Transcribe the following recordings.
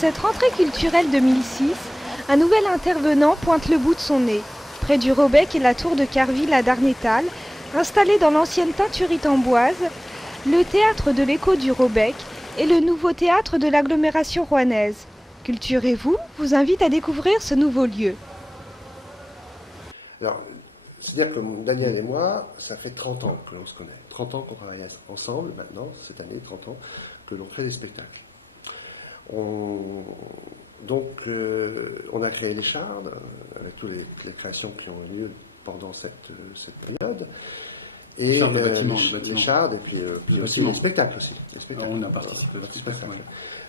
cette rentrée culturelle 2006, un nouvel intervenant pointe le bout de son nez. Près du Robec et la tour de Carville à Darnétal, installé dans l'ancienne teinturite amboise, le théâtre de l'écho du Robec et le nouveau théâtre de l'agglomération rouennaise. Culture et vous invite à découvrir ce nouveau lieu. Alors, c'est-à-dire que Daniel et moi, ça fait 30 ans que l'on se connaît. 30 ans qu'on travaille ensemble, maintenant, cette année, 30 ans, que l'on fait des spectacles. On a créé les Chardes, avec toutes les créations qui ont eu lieu pendant cette période. Et les Chardes, et puis aussi les spectacles aussi. Les spectacles. On a participé au spectacle. Ouais.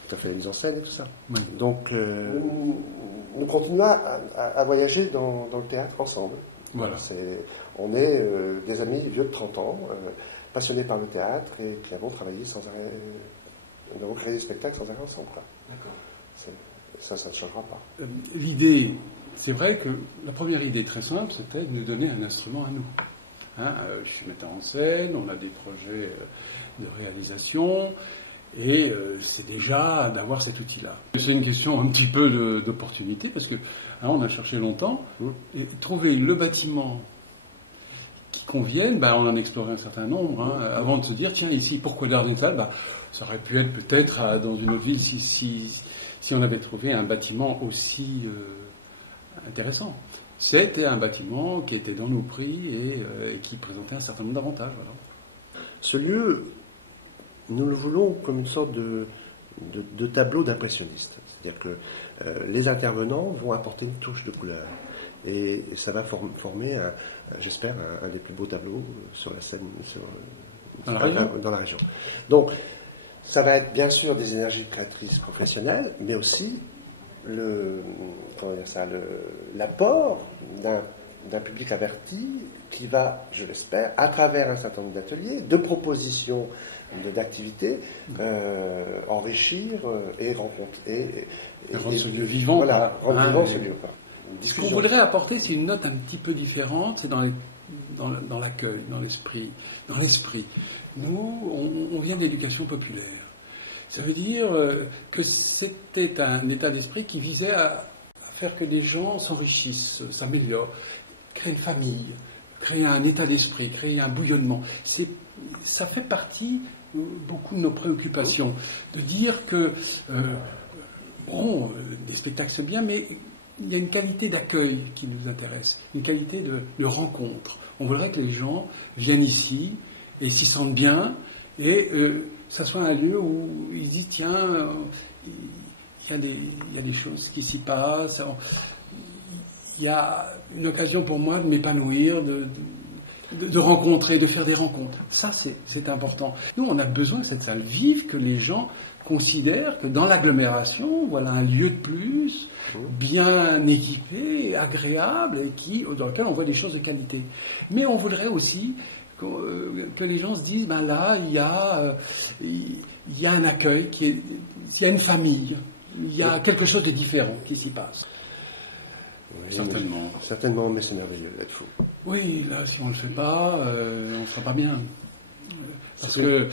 Tu as fait la mise en scène et tout ça. Ouais. Donc, nous continuons à voyager dans le théâtre ensemble. Voilà. On est des amis vieux de 30 ans, passionnés par le théâtre et qui avons travaillé sans arrêt. Nous avons créé des spectacles sans arrêt ensemble. Ça ne changera pas. L'idée, c'est vrai que la première idée très simple, c'était de nous donner un instrument à nous. Je suis metteur en scène, on a des projets de réalisation, et c'est déjà d'avoir cet outil-là. C'est une question un petit peu d'opportunité, parce que on a cherché longtemps, et trouver le bâtiment qui convienne, on en a exploré un certain nombre, avant de se dire, tiens, ici, pourquoi Darnétal ? Ça aurait pu être peut-être dans une autre ville si on avait trouvé un bâtiment aussi intéressant. C'était un bâtiment qui était dans nos prix et qui présentait un certain nombre d'avantages. Voilà. Ce lieu, nous le voulons comme une sorte de tableau d'impressionniste. C'est-à-dire que les intervenants vont apporter une touche de couleur. Et ça va former, j'espère, un des plus beaux tableaux sur la scène, dans la région. Donc, ça va être bien sûr des énergies créatrices professionnelles, mais aussi l'apport d'un public averti qui va, je l'espère, à travers un certain nombre d'ateliers, de propositions, d'activités, enrichir et rencontrer. Et rendre ce lieu vivant. Voilà, rendre vivant ce lieu. Ce qu'on voudrait apporter, c'est une note un petit peu différente, c'est dans l'accueil, dans l'esprit. Nous, on vient de l'éducation populaire. Ça veut dire que c'était un état d'esprit qui visait à faire que les gens s'enrichissent, s'améliorent, créer une famille, créer un état d'esprit, créer un bouillonnement. Ça fait partie beaucoup de nos préoccupations, de dire que des spectacles c'est bien, mais il y a une qualité d'accueil qui nous intéresse, une qualité de rencontre. On voudrait que les gens viennent ici et s'y sentent bien et ça soit un lieu où ils disent tiens, il y a des choses qui s'y passent, il y a une occasion pour moi de m'épanouir, de rencontrer, de faire des rencontres. Ça, c'est important. Nous, on a besoin de cette salle vive, que les gens considèrent que dans l'agglomération, voilà un lieu de plus, bien équipé, agréable, et dans lequel on voit des choses de qualité. Mais on voudrait aussi que les gens se disent, là, il y a un accueil, il y a une famille, il y a quelque chose de différent qui s'y passe. Oui, certainement, mais c'est merveilleux d'être fou. Oui, là, si on ne le fait pas, on ne sera pas bien. Parce que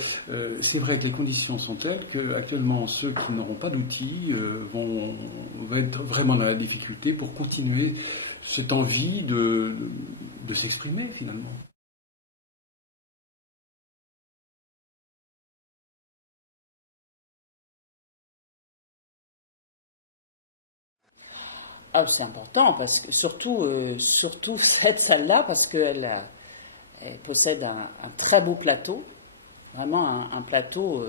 c'est vrai que les conditions sont telles qu'actuellement, ceux qui n'auront pas d'outils vont être vraiment dans la difficulté pour continuer cette envie de s'exprimer, finalement. C'est important, parce que surtout cette salle-là, parce qu'elle possède un très beau plateau, vraiment un plateau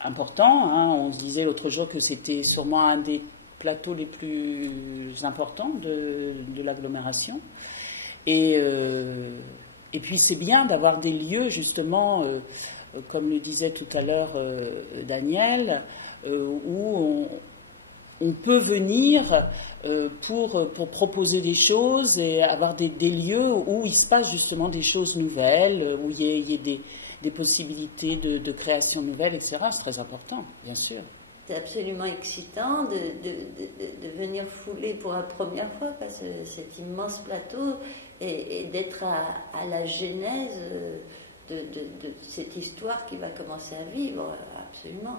important. On se disait l'autre jour que c'était sûrement un des plateaux les plus importants de l'agglomération. Et puis c'est bien d'avoir des lieux, justement, comme le disait tout à l'heure Daniel, où on peut venir pour proposer des choses et avoir des lieux où il se passe justement des choses nouvelles, où il y ait des possibilités de création nouvelle, etc. C'est très important, bien sûr. C'est absolument excitant de venir fouler pour la première fois cet immense plateau et d'être à la genèse de cette histoire qui va commencer à vivre, absolument.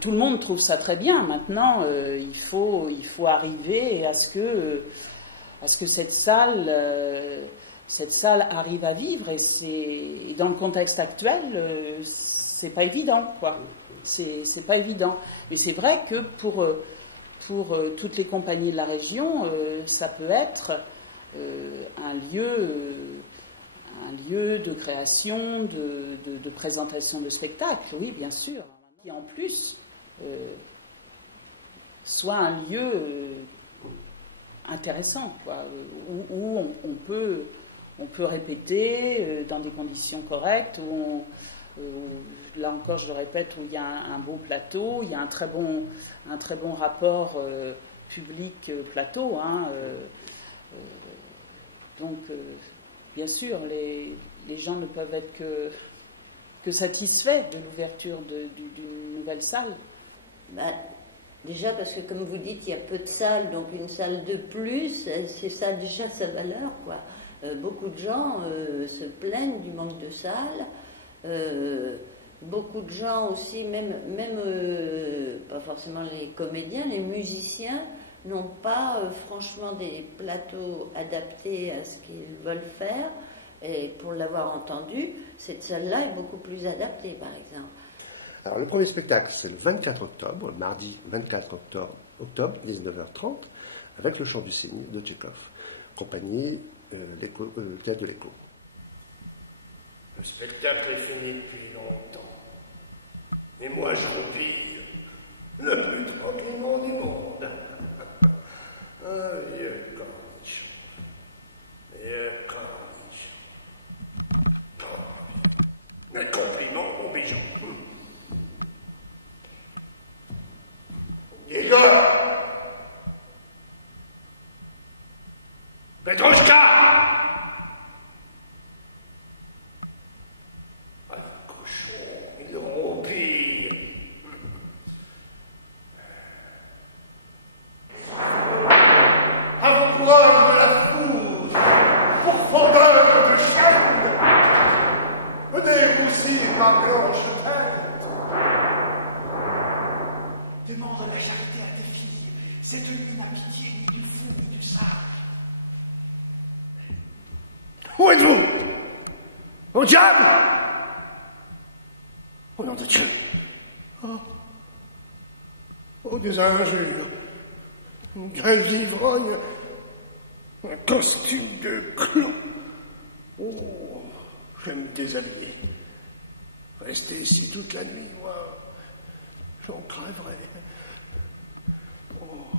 tout le monde trouve ça très bien. Maintenant, il faut arriver à ce que cette salle arrive à vivre. Et dans le contexte actuel, c'est pas évident, quoi. C'est pas évident. Mais c'est vrai que pour toutes les compagnies de la région, ça peut être un lieu de création, de présentation de spectacles, oui, bien sûr. Qui en plus soit un lieu intéressant, quoi, où on peut répéter dans des conditions correctes, là encore je le répète, où il y a un beau plateau, il y a un très bon rapport public-plateau, hein, donc bien sûr les gens ne peuvent être que satisfaits de l'ouverture d'une nouvelle salle. Déjà parce que, comme vous dites, il y a peu de salles, donc une salle de plus, c'est ça déjà sa valeur, quoi. Beaucoup de gens se plaignent du manque de salles. Beaucoup de gens aussi, même pas forcément les comédiens, les musiciens, n'ont pas franchement des plateaux adaptés à ce qu'ils veulent faire. Et pour l'avoir entendu, cette salle-là est beaucoup plus adaptée, par exemple. Alors, le premier spectacle, c'est le 24 octobre, mardi 24 octobre, 19h30, avec le Chant du Cygne de Tchekhov, compagnie Théâtre de l'Écho. Le spectacle est fini depuis longtemps, mais moi je roupille le plus tranquillement du monde. Un vieux cornichon, un compliment, mon bijou. Igor! Petrouchka! Un cochon, il roupille. Avoine de la foudre, pourfendeur de chienne, venez aussi ma blanche tête. Demande la charité à tes filles. Cette nuit n'a pitié ni du fou ni du sage. Où êtes-vous? Au diable? Au nom de Dieu. Oh, des injures. Une grêle d'ivrogne. Un costume de clown. Oh, je vais me déshabiller. Rester ici toute la nuit, moi. J'en crèverai. Oh.